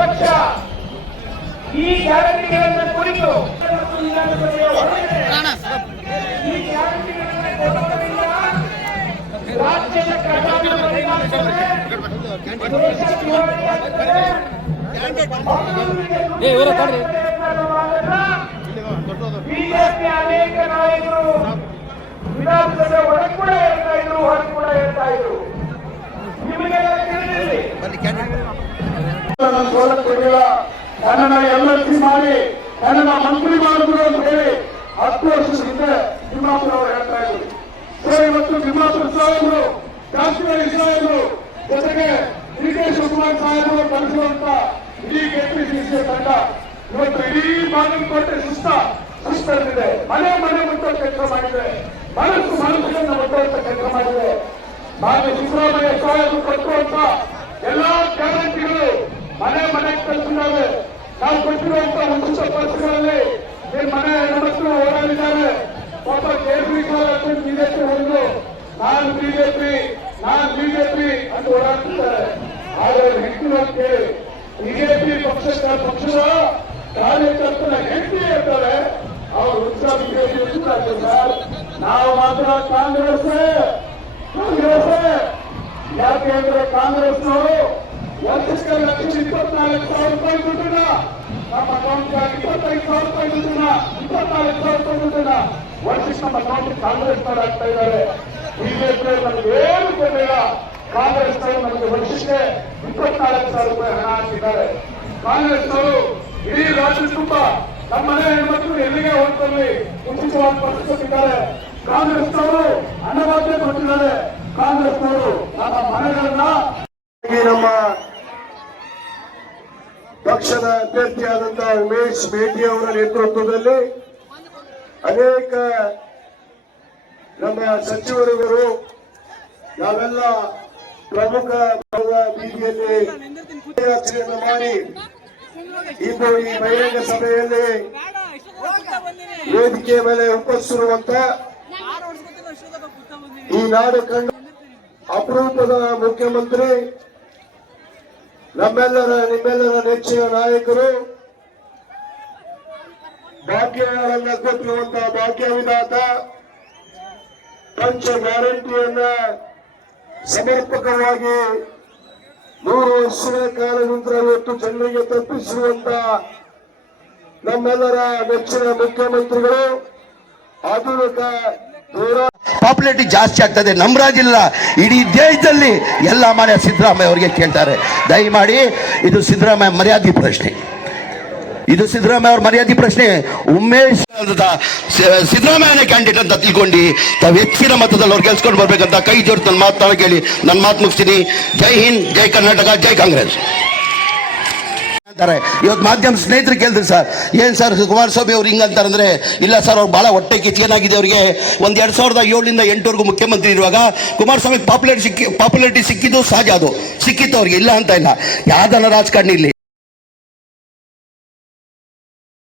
ಪಕ್ಷ ಈ ಗ್ಯಾರಂಟಿಗಳನ್ನು ಕುರಿತು ಈ ಗ್ಯಾರಂಟಿಗಳನ್ನು ಕೊಡುವುದರಿಂದ ರಾಜ್ಯದ ಕರ್ನಾಟಕ ಬಿಜೆಪಿ ಅನೇಕ ನಾಯಕರು ವಿಧಾನಸಭೆ ಒಳಗೆ ಕೂಡ ಹೇಳ್ತಾ ಇದ್ರು, ಹೊರಗೆ ಕೂಡ ಹೇಳ್ತಾ ಇದ್ರು. ನಿಮಗೆಲ್ಲ ತಿಳಿದಿರಲಿ, ಕೊಟ್ಟಿಲ್ಲ, ನನ್ನನ್ನ MLC ಮಾಡಿ ನನ್ನನ್ನ ಮಂತ್ರಿ ಮಾಡಿದ್ರು ಅಂತ ಹೇಳಿ 10 ವರ್ಷದ ಹಿಂದೆ ತಿಮ್ಮಾಪುರ ಅವರು ಹೇಳ್ತಾ ಇದ್ರು. ಇವತ್ತು ತಿಮ್ಮಾಪುರ ಸಾಹೇಬರು, ಕಾಶ್ಮೀರಿ ಸಾಹೇಬರು ಜೊತೆಗೆ DK ಶಿವಕುಮಾರ್ ಸಾಹೇಬರು ಕಳಿಸುವಂತ ಇಡೀ KPCC ತಂಡ ಇವತ್ತು ಇಡೀ ಬಾಗಲಕೋಟೆ ಸುಸ್ತರಿದೆ. ಮನೆ ಮುಟ್ಟೋ ಕೆಲಸ ಮಾಡಿದೆ, ಮನಸ್ಸಿನ ಮುಟ್ಟುವಂತ ಕೆಲಸ ಮಾಡಿದೆ. ಮಾನ್ಯ ಸಿದ್ದರಾಮಯ್ಯ ಸಾಹೇಬರು ಕೊಟ್ಟುವಂತ ಎಲ್ಲಾ ಗ್ಯಾರಂಟಿಗಳು ಮನೆಗೆ ಕಳಿಸಿದ್ದಾರೆ. ನಾವು ಕೊಟ್ಟಿರುವಂತ ಉಚಿತ ಬಸ್ಗಳಲ್ಲಿ ಮನೆ ಹೆಣ್ಮಕ್ಳು ಓಡಾಡಿದ್ದಾರೆ. ಪಾಪ ಕೇಜ್ರಿವಾಲ್ ಅಂತ ಬಿಜೆಪಿ ಹೊರದು ನಾನು ಬಿಜೆಪಿ ಅಂತ ಓಡಾಡ್ತಿದ್ದಾರೆ. ಆದರೆ ಹೆಂಡತಿ ಕೇಳಿ ಬಿಜೆಪಿ ಪಕ್ಷದ ಕಾರ್ಯಕರ್ತರ ಹೆಂಡತಿ ಇರ್ತಾರೆ, ಅವರು ಉತ್ಸಾಹ ಬಿಜೆಪಿ ಸರ್. ನಾವು ಮಾತ್ರ ಕಾಂಗ್ರೆಸ್ ಯಾಕೆ ಅಂದ್ರೆ ಕಾಂಗ್ರೆಸ್ನವರು ವರ್ಷಕ್ಕೆ 1,24,000 ರೂಪಾಯಿ ದುಡ್ಡನ್ನ ನಮ್ಮ ಅಕೌಂಟ್ 25,000 ರೂಪಾಯಿ ದುಡ್ಡನ್ನ 24,000 ರೂಪಾಯಿ ದುಡ್ಡನ್ನ ವರ್ಷಕ್ಕೆ ನಮ್ಮ ಅಕೌಂಟ್ ಕಾಂಗ್ರೆಸ್ನವರು ಆಗ್ತಾ ಇದ್ದಾರೆ. ಬಿಜೆಪಿ ನಮ್ಗೆ ಏನು ಕೊಡಲಿಲ್ಲ, ಕಾಂಗ್ರೆಸ್ನವರು ನಮಗೆ ವರ್ಷಕ್ಕೆ 24,000 ರೂಪಾಯಿ ಹಣ ಹಾಕಿದ್ದಾರೆ. ಕಾಂಗ್ರೆಸ್ನವರು ಇಡೀ ರಾಜ್ಯ ತುಂಬಾ ನಮ್ಮ ಮನೆ ಹೆಣ್ಮಕ್ಳು ಎಲ್ಲಿಗೆ ಹೋಗ್ತಾರೆ ಉಚಿತವಾಗಿ ಪಡಿಸುತ್ತಿದ್ದಾರೆ. ಕಾಂಗ್ರೆಸ್ನವರು ಅನ್ನಭಾಗ್ಯ ಕೊಟ್ಟಿದ್ದಾರೆ. ಕಾಂಗ್ರೆಸ್ನವರು ನಮ್ಮ ಮನೆಗಳನ್ನ ನಮ್ಮ ಪಕ್ಷದ ಅಭ್ಯರ್ಥಿಯಾದಂತಹ ಉಮೇಶ್ ಮೇಟಿ ಅವರ ನೇತೃತ್ವದಲ್ಲಿ ಅನೇಕ ನಮ್ಮ ಸಚಿವರುಗಳು ನಾವೆಲ್ಲ ಪ್ರಮುಖ ಬೀದಿಯಲ್ಲಿ ಯಾತ್ರೆಯನ್ನು ಮಾಡಿ ಇಂದು ಈ ಬಹಿರಂಗ ಸಭೆಯಲ್ಲಿ ವೇದಿಕೆ ಮೇಲೆ ಉಪಸ್ಥಿರುವಂತ ಈ ನಾಡು ಕಂಡ ಅಪರೂಪದ ಮುಖ್ಯಮಂತ್ರಿ, ನಿಮ್ಮೆಲ್ಲರ ನೆಚ್ಚಿನ ನಾಯಕರು, ಭಾಗ್ಯಗಳನ್ನ ಕೊಟ್ಟಿರುವಂತಹ ಭಾಗ್ಯವಿದಾತ, ಪಂಚ ಗ್ಯಾರಂಟಿಯನ್ನ ಸಮರ್ಪಕವಾಗಿ 100 ವರ್ಷಗಳ ಕಾಲ ನಂತರ ಇವತ್ತು ಜನರಿಗೆ ತಲುಪಿಸಿರುವಂತ ನಮ್ಮೆಲ್ಲರ ನೆಚ್ಚಿನ ಮುಖ್ಯಮಂತ್ರಿಗಳು. ಆಧುನಿಕ ಪಾಪ್ಯುಲಾರಿಟಿ ಜಾಸ್ತಿ ಆಗ್ತದೆ. ನಮ್ಮ ರಾಜ್ಯ ಇಲ್ಲ, ಇಡೀ ದೇಶದಲ್ಲಿ ಎಲ್ಲ ಮನೆ ಸಿದ್ದರಾಮಯ್ಯ ಅವರಿಗೆ ಕೇಳ್ತಾರೆ. ದಯಮಾಡಿ ಇದು ಸಿದ್ದರಾಮಯ್ಯ ಮರ್ಯಾದೆ ಪ್ರಶ್ನೆ, ಇದು ಸಿದ್ದರಾಮಯ್ಯ ಅವ್ರ ಮರ್ಯಾದೆ ಪ್ರಶ್ನೆ. ಉಮೇಶ್ ಸಿದ್ದರಾಮಯ್ಯನೇ ಕ್ಯಾಂಡಿಡೇಟ್ ಅಂತ ತಿಳ್ಕೊಂಡು ತಾವು ಹೆಚ್ಚಿನ ಮತದಲ್ಲಿ ಅವ್ರು ಗೆಲ್ಸ್ಕೊಂಡು ಬರ್ಬೇಕಂತ ಕೈ ಜೋಡಿಸಿ ನನ್ನ ಮಾತನಾಡ ಕೇಳಿ ನನ್ನ ಮಾತು ಮುಗಿಸ್ತೀನಿ. ಜೈ ಹಿಂದ್, ಜೈ ಕರ್ನಾಟಕ, ಜೈ ಕಾಂಗ್ರೆಸ್. ಇವತ್ತು ಮಾಧ್ಯಮ ಸ್ನೇಹಿತರು ಕೇಳಿದ್ರು, ಸರ್ ಏನ್ ಸರ್ ಕುಮಾರಸ್ವಾಮಿ ಅವ್ರು ಹಿಂಗಂತಾರೆ ಅಂದ್ರೆ, ಇಲ್ಲ ಸರ್ ಅವ್ರು ಬಹಳ ಹೊಟ್ಟೆ ಕಿಚ್ಚೇನಾಗಿದೆ. ಅವ್ರಿಗೆ 2007ರಿಂದ 2008 ಮುಖ್ಯಮಂತ್ರಿ ಇರುವಾಗ ಕುಮಾರಸ್ವಾಮಿ ಪಾಪ್ಯುಲಾರಿಟಿ ಸಿಕ್ಕಿದ್ದು ಸಹಜ, ಅದು ಸಿಕ್ಕಿತ್ತು ಅವ್ರಿಗೆ, ಇಲ್ಲ ಅಂತ ಇಲ್ಲ. ಯಾವ್ದನ್ನ ರಾಜಕಾರಣಿ ಇಲ್ಲಿ